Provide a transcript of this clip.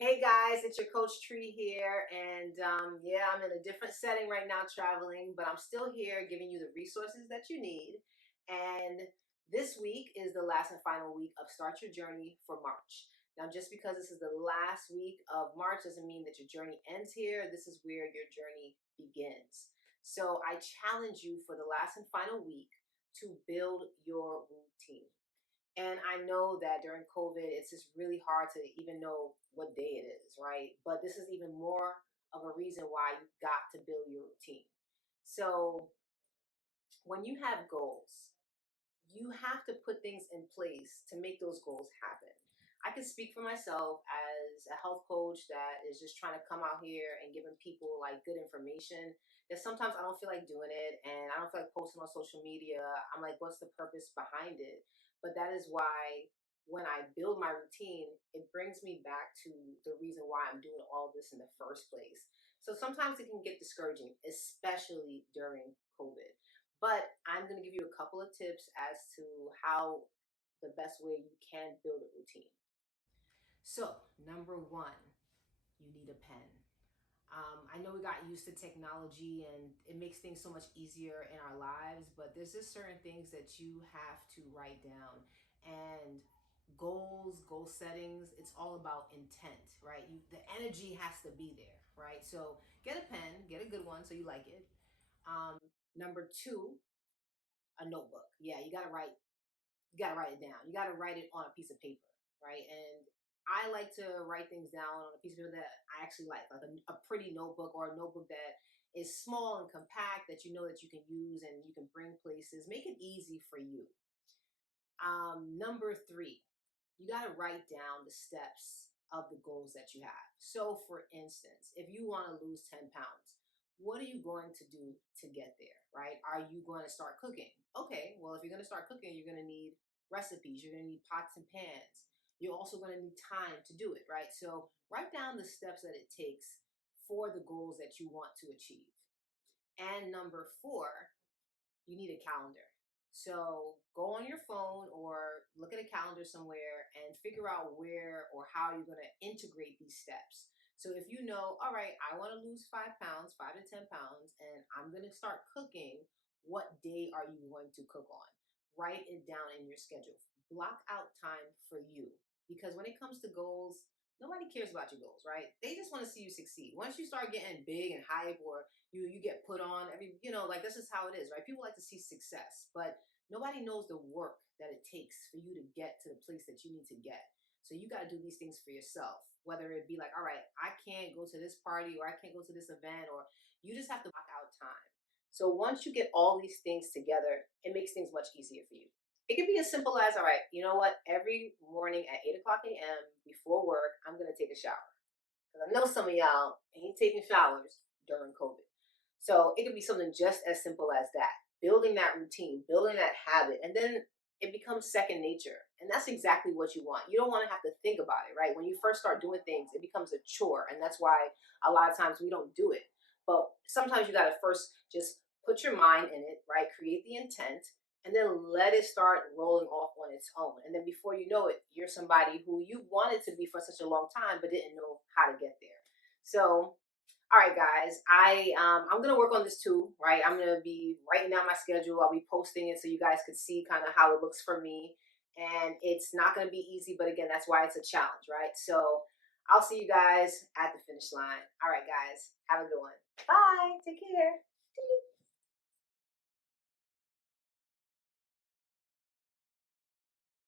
Hey guys, it's your Coach Tree here, and yeah, I'm in a different setting right now traveling, but I'm still here giving you the resources that you need. And this week is the last and final week of Start Your Journey for March. Now, just because this is the last week of March doesn't mean that your journey ends here. This is where your journey begins. So I challenge you for the last and final week to build your routine. And I know that during COVID, it's just really hard to even know what day it is, right? But this is even more of a reason why you've got to build your routine. So when you have goals, you have to put things in place to make those goals happen. I can speak for myself as a health coach that is just trying to come out here and giving people like good information. That sometimes I don't feel like doing it and I don't feel like posting on social media. I'm like, what's the purpose behind it? But that is why when I build my routine, it brings me back to the reason why I'm doing all this in the first place. So sometimes it can get discouraging, especially during COVID. But I'm going to give you a couple of tips as to how the best way you can build a routine. So, number one, you need a pen. I know we got used to technology and it makes things so much easier in our lives, but there's just certain things that you have to write down. And goals, goal settings, it's all about intent, right? The energy has to be there, right? So get a pen, get a good one so you like it. Number two, a notebook. Yeah, you gotta write it down. You gotta write it on a piece of paper, right? And I like to write things down on a piece of paper that I actually like a pretty notebook or a notebook that is small and compact that you know that you can use and you can bring places. Make it easy for you. Number three, you got to write down the steps of the goals that you have. So, for instance, if you want to lose 10 pounds, what are you going to do to get there, right? Are you going to start cooking? Okay, well, if you're going to start cooking, you're going to need recipes, you're going to need pots and pans. You're also going to need time to do it, right? So, write down the steps that it takes for the goals that you want to achieve. And number four, you need a calendar. So go on your phone or look at a calendar somewhere and figure out where or how you're going to integrate these steps. So if you know, all right, I want to lose 5 pounds, 5 to 10 pounds, and I'm going to start cooking, what day are you going to cook on? Write it down in your schedule. Block out time for you. Because when it comes to goals, nobody cares about your goals, right? They just want to see you succeed. Once you start getting big and hype or you get put on like this is how it is, right? People like to see success, but nobody knows the work that it takes for you to get to the place that you need to get. So you got to do these things for yourself, whether it be like, all right, I can't go to this party or I can't go to this event, or you just have to block out time. So once you get all these things together, it makes things much easier for you. It can be as simple as, all right, you know what, every morning at 8 o'clock a.m. before work, I'm going to take a shower. Because I know some of y'all ain't taking showers during COVID. So it could be something just as simple as that. Building that routine, building that habit, and then it becomes second nature. And that's exactly what you want. You don't want to have to think about it, right? When you first start doing things, it becomes a chore. And that's why a lot of times we don't do it. But sometimes you got to first just put your mind in it, right? Create the intent and then let it start rolling off on its own. And then before you know it, you're somebody who you wanted to be for such a long time, but didn't know how to get there. So all right, guys, I'm gonna work on this too, right? I'm gonna be writing down my schedule. I'll be posting it so you guys could see kind of how it looks for me. And it's not gonna be easy, but again, that's why it's a challenge, right? So I'll see you guys at the finish line. All right, guys, have a good one. Bye. Take care.